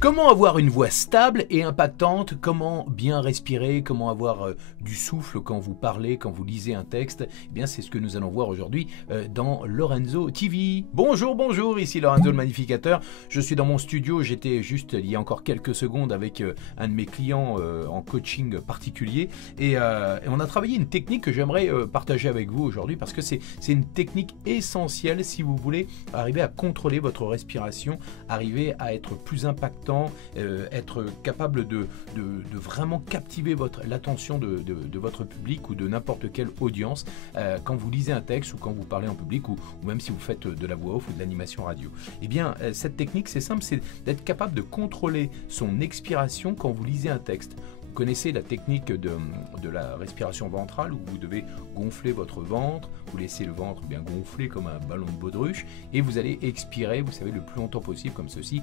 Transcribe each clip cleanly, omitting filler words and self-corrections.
Comment avoir une voix stable et impactante? Comment bien respirer? Comment avoir du souffle quand vous parlez, quand vous lisez un texte? Eh bien, c'est ce que nous allons voir aujourd'hui dans Lorenzo TV. Bonjour, bonjour, ici Lorenzo le Magnificateur. Je suis dans mon studio, j'étais juste il y a encore quelques secondes avec un de mes clients en coaching particulier et on a travaillé une technique que j'aimerais partager avec vous aujourd'hui parce que c'est une technique essentielle si vous voulez arriver à contrôler votre respiration, arriver à être plus impactant, être capable de vraiment captiver l'attention de votre public ou de n'importe quelle audience quand vous lisez un texte ou quand vous parlez en public ou même si vous faites de la voix off ou de l'animation radio. Eh bien, cette technique, c'est simple, c'est d'être capable de contrôler son expiration quand vous lisez un texte. Vous connaissez la technique de la respiration ventrale où vous devez gonfler votre ventre, vous laissez le ventre bien gonflé comme un ballon de baudruche et vous allez expirer, vous savez, le plus longtemps possible comme ceci.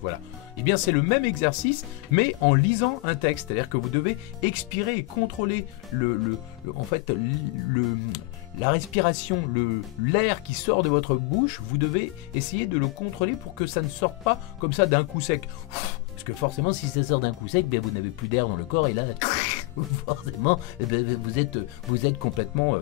Voilà. Eh bien, c'est le même exercice, mais en lisant un texte. C'est-à-dire que vous devez expirer et contrôler la respiration, l'air qui sort de votre bouche. Vous devez essayer de le contrôler pour que ça ne sorte pas comme ça d'un coup sec. Parce que forcément, si ça sort d'un coup sec, bien, vous n'avez plus d'air dans le corps et là, forcément, vous êtes complètement...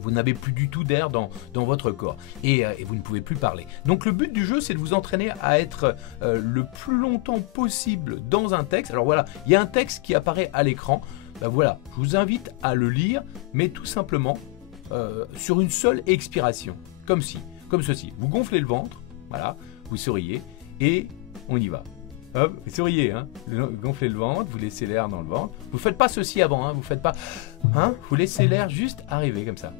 vous n'avez plus du tout d'air dans votre corps et vous ne pouvez plus parler. Donc le but du jeu, c'est de vous entraîner à être le plus longtemps possible dans un texte. Alors voilà, il y a un texte qui apparaît à l'écran. Ben voilà, je vous invite à le lire, mais tout simplement sur une seule expiration, comme ceci. Vous gonflez le ventre, voilà, vous souriez et on y va. Hop, vous souriez, hein, gonflez le ventre, vous laissez l'air dans le ventre. Vous ne faites pas ceci avant, hein, vous faites pas, hein, vous laissez l'air juste arriver comme ça.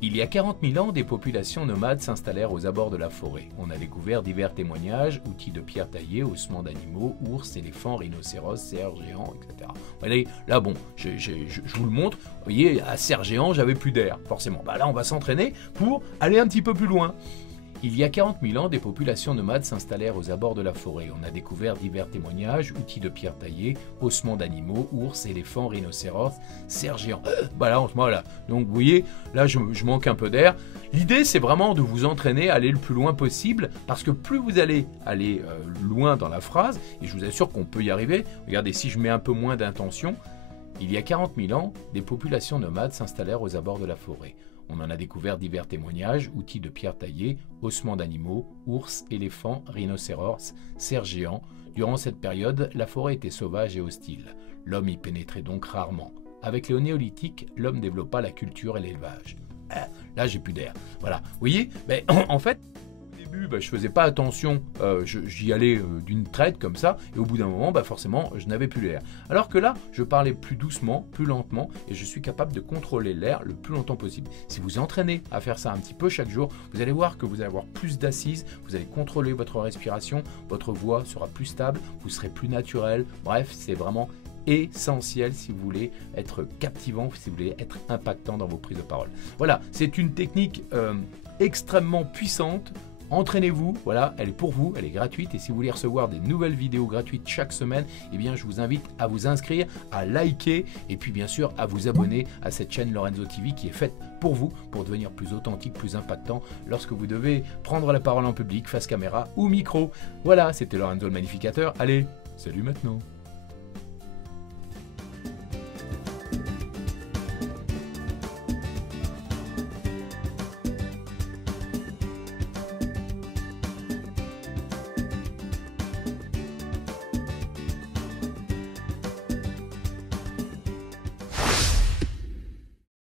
Il y a 40 000 ans, des populations nomades s'installèrent aux abords de la forêt. On a découvert divers témoignages, outils de pierre taillée, ossements d'animaux, ours, éléphants, rhinocéros, cerfs géants, etc. Allez, là, bon, je vous le montre. Vous voyez, à cerf géant, j'avais plus d'air, forcément. Bah, là, on va s'entraîner pour aller un petit peu plus loin. Il y a 40 000 ans, des populations nomades s'installèrent aux abords de la forêt. On a découvert divers témoignages, outils de pierre taillée, ossements d'animaux, ours, éléphants, rhinocéros, cerfs géants. Voilà. Donc vous voyez, là je manque un peu d'air. L'idée, c'est vraiment de vous entraîner à aller le plus loin possible, parce que plus vous allez aller loin dans la phrase, et je vous assure qu'on peut y arriver. Regardez, si je mets un peu moins d'intention, il y a 40 000 ans, des populations nomades s'installèrent aux abords de la forêt. On en a découvert divers témoignages, outils de pierre taillée, ossements d'animaux, ours, éléphants, rhinocéros, cerfs géants. Durant cette période, la forêt était sauvage et hostile. L'homme y pénétrait donc rarement. Avec le néolithique, l'homme développa la culture et l'élevage. Là, j'ai plus d'air. Voilà. Vous voyez, mais en fait, au début, je faisais pas attention, j'y allais d'une traite comme ça, et au bout d'un moment, forcément, je n'avais plus l'air. Alors que là, je parlais plus doucement, plus lentement, et je suis capable de contrôler l'air le plus longtemps possible. Si vous entraînez à faire ça un petit peu chaque jour, vous allez voir que vous allez avoir plus d'assises, vous allez contrôler votre respiration, votre voix sera plus stable, vous serez plus naturel. Bref, c'est vraiment essentiel si vous voulez être captivant, si vous voulez être impactant dans vos prises de parole. Voilà, c'est une technique extrêmement puissante. Entraînez-vous, voilà, elle est pour vous, elle est gratuite et si vous voulez recevoir des nouvelles vidéos gratuites chaque semaine, eh bien je vous invite à vous inscrire, à liker et puis bien sûr à vous abonner à cette chaîne Lorenzo TV qui est faite pour vous, pour devenir plus authentique, plus impactant lorsque vous devez prendre la parole en public, face caméra ou micro. Voilà, c'était Lorenzo le Magnificateur, allez, salut maintenant.